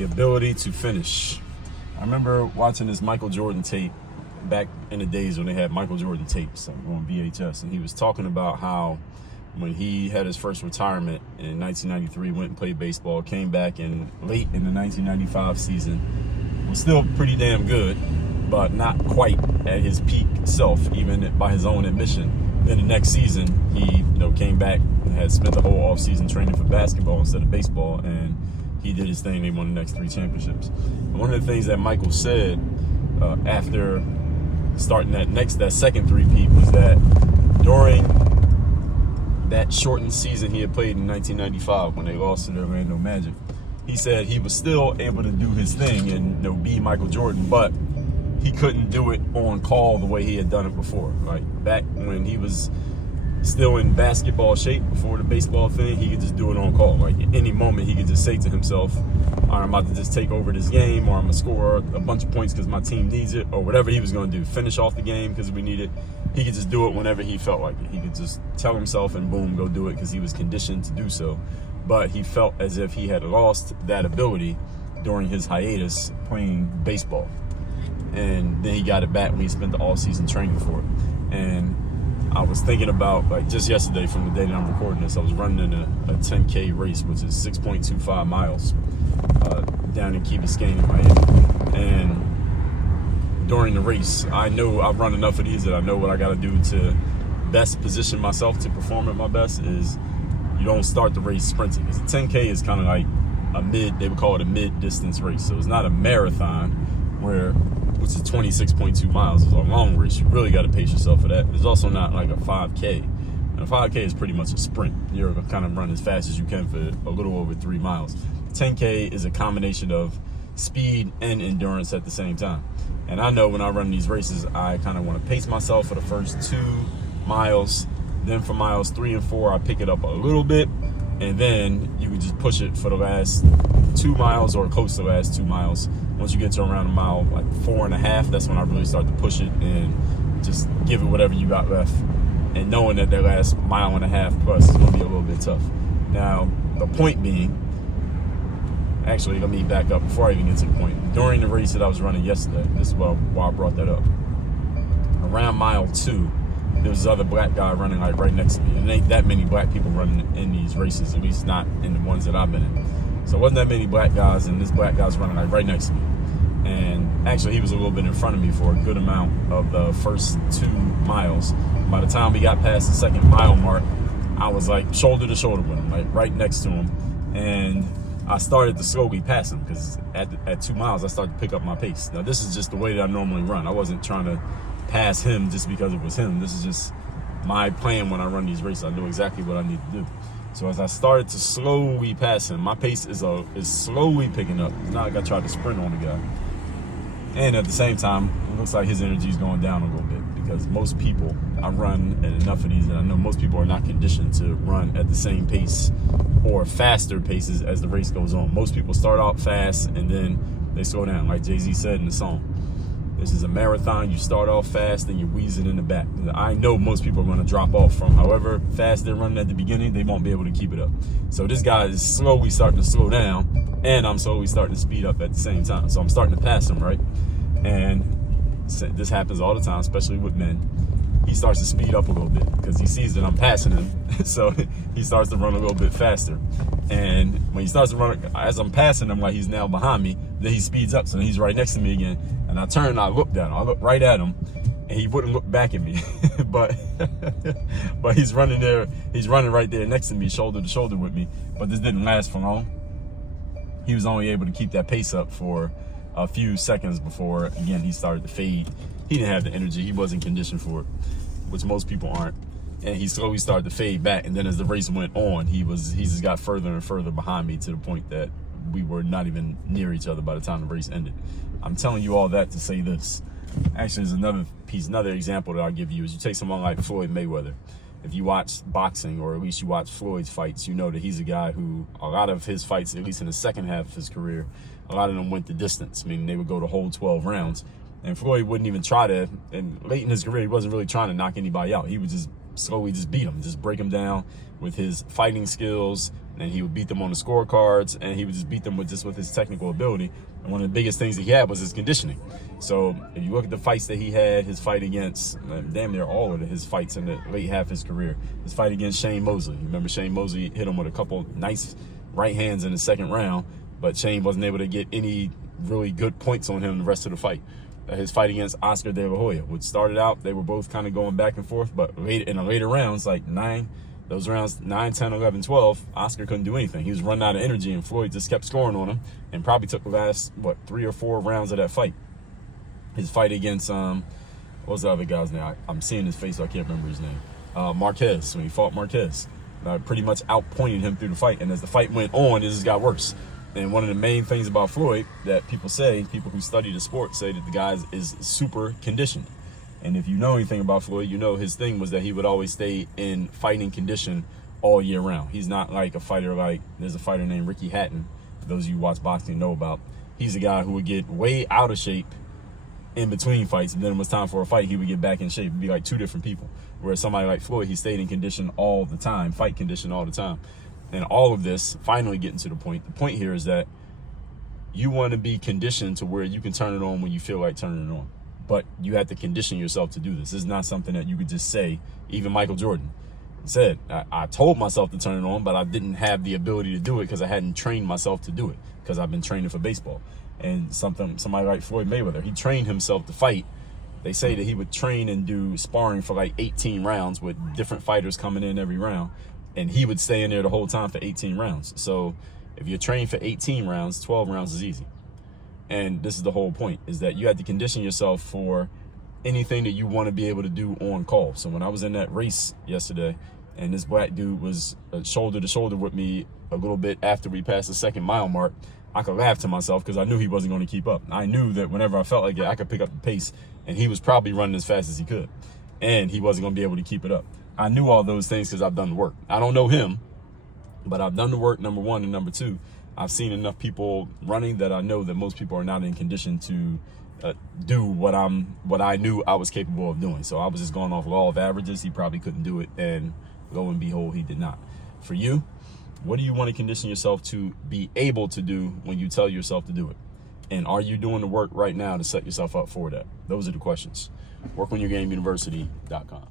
the ability to finish. I remember watching this Michael Jordan tape back in the days when they had Michael Jordan tapes on VHS, and he was talking about how when he had his first retirement in 1993, went and played baseball, came back in late in the 1995 season, was still pretty damn good, but not quite at his peak self, even by his own admission. Then the next season, he came back and had spent the whole offseason training for basketball instead of baseball, and he did his thing. They won the next 3 championships. And one of the things that Michael said after starting that second three-peat was that during that shortened season he had played in 1995 when they lost to the Orlando Magic, he said he was still able to do his thing and be Michael Jordan, but he couldn't do it on call the way he had done it before. Like back when he was still in basketball shape before the baseball thing, he could just do it on call. Like at any moment he could just say to himself, all right, I'm about to just take over this game, or I'm gonna score a bunch of points because my team needs it, or whatever he was gonna do, finish off the game because we need it. He could just do it whenever he felt like it. He could just tell himself and boom, go do it because he was conditioned to do so. But he felt as if he had lost that ability during his hiatus playing baseball. And then he got it back when he spent the all-season training for it. And I was thinking about, like, just yesterday from the day that I'm recording this, I was running in a 10K race, which is 6.25 miles down in Key Biscayne, Miami. And during the race, I know I've run enough of these that I know what I got to do to best position myself to perform at my best is you don't start the race sprinting. Because the 10K is kind of like they would call it a mid-distance race. So it's not a marathon which is 26.2 miles. It's a long race. You really got to pace yourself for that. It's also not like a 5K. And a 5K is pretty much a sprint. You're going to kind of run as fast as you can for a little over 3 miles. 10K is a combination of speed and endurance at the same time. And I know when I run these races, I kind of want to pace myself for the first 2 miles. Then for miles 3 and 4, I pick it up a little bit. And then you would just push it for the last 2 miles or close to the last 2 miles. Once you get to around a mile, like 4.5, that's when I really start to push it and just give it whatever you got left. And knowing that last 1.5 plus is going to be a little bit tough. Now, the point being, actually, let me back up before I even get to the point. During the race that I was running yesterday, this is why I brought that up. Around mile 2, there was this other black guy running like right next to me. And there ain't that many black people running in these races, at least not in the ones that I've been in. So it wasn't that many black guys, and this black guy's running like right next to me. And actually, he was a little bit in front of me for a good amount of the first 2 miles. By the time we got past the second mile mark, I was like shoulder to shoulder with him, like right next to him. And I started to slowly pass him because at 2 miles, I started to pick up my pace. Now, this is just the way that I normally run. I wasn't trying to pass him just because it was him. This is just my plan when I run these races. I know exactly what I need to do. So as I started to slowly pass him, my pace is slowly picking up. It's not like I tried to sprint on the guy. And at the same time, it looks like his energy is going down a little bit because most people, I run at enough of these that I know most people are not conditioned to run at the same pace or faster paces as the race goes on. Most people start out fast and then they slow down, like Jay-Z said in the song. This is a marathon. You start off fast and you're wheezing in the back. I know most people are going to drop off from however fast they're running at the beginning. They won't be able to keep it up. So this guy is slowly starting to slow down, and I'm slowly starting to speed up at the same time. So I'm starting to pass him, right? And this happens all the time, especially with men. He starts to speed up a little bit because he sees that I'm passing him. So he starts to run a little bit faster. And when he starts to run, as I'm passing him, like he's now behind me, then he speeds up. So then he's right next to me again. And I turn and I looked at him. I looked right at him, and he wouldn't look back at me. but he's running there. He's running right there next to me, shoulder to shoulder with me. But this didn't last for long. He was only able to keep that pace up for a few seconds before, again, he started to fade. He didn't have the energy. He wasn't conditioned for it, which most people aren't. And he slowly started to fade back. And then as the race went on, he just got further and further behind me to the point that we were not even near each other by the time the race ended. I'm telling you all that to say this. Actually, there's another example that I'll give you is you take someone like Floyd Mayweather. If you watch boxing, or at least you watch Floyd's fights, you know that he's a guy who, a lot of his fights, at least in the second half of his career, a lot of them went the distance, meaning they would go the whole 12 rounds. And Floyd wouldn't even try to, and late in his career, he wasn't really trying to knock anybody out. He would just slowly just beat him, just break him down with his fighting skills, and he would beat them on the scorecards, and he would just beat them with his technical ability. And one of the biggest things that he had was his conditioning. So if you look at the fights that he had, his fight against damn near all of his fights in the late half of his career, his fight against Shane Mosley. Remember, Shane Mosley hit him with a couple nice right hands in the second round, but Shane wasn't able to get any really good points on him the rest of the fight. His fight against Oscar De La Hoya, which started out, they were both kind of going back and forth, but in the later rounds, like 9, 10, 11, 12, Oscar couldn't do anything. He was running out of energy, and Floyd just kept scoring on him and probably took the last, 3 or 4 rounds of that fight. His fight against, what was the other guy's name? I'm seeing his face, so I can't remember his name. Marquez, when he fought Marquez. Pretty much outpointed him through the fight, and as the fight went on, it just got worse. And one of the main things about Floyd that people who study the sport say that the guy is super conditioned. And if you know anything about Floyd, you know his thing was that he would always stay in fighting condition all year round. He's not like a fighter there's a fighter named Ricky Hatton, for those of you who watch boxing know about. He's a guy who would get way out of shape in between fights, and then when it was time for a fight, he would get back in shape. It'd be like 2 different people. Whereas somebody like Floyd, he stayed in condition all the time, fight condition all the time. And all of this, finally getting to the point. The point here is that you want to be conditioned to where you can turn it on when you feel like turning it on. But you have to condition yourself to do this. This is not something that you could just say. Even Michael Jordan said, I told myself to turn it on, but I didn't have the ability to do it because I hadn't trained myself to do it, because I've been training for baseball. And somebody like Floyd Mayweather, he trained himself to fight. They say that he would train and do sparring for like 18 rounds with different fighters coming in every round. And he would stay in there the whole time for 18 rounds. So if you're trained for 18 rounds, 12 rounds is easy. And this is the whole point, is that you have to condition yourself for anything that you want to be able to do on call. So when I was in that race yesterday, and this black dude was shoulder to shoulder with me a little bit after we passed the 2nd mile mark, I could laugh to myself because I knew he wasn't going to keep up. I knew that whenever I felt like it, I could pick up the pace, and he was probably running as fast as he could, and he wasn't going to be able to keep it up. I knew all those things because I've done the work. I don't know him, but I've done the work, number one, and number two, I've seen enough people running that I know that most people are not in condition to do what I knew I was capable of doing. So I was just going off law of averages. He probably couldn't do it, and lo and behold, he did not. For you, what do you want to condition yourself to be able to do when you tell yourself to do it? And are you doing the work right now to set yourself up for that? Those are the questions. WorkOnYourGameUniversity.com.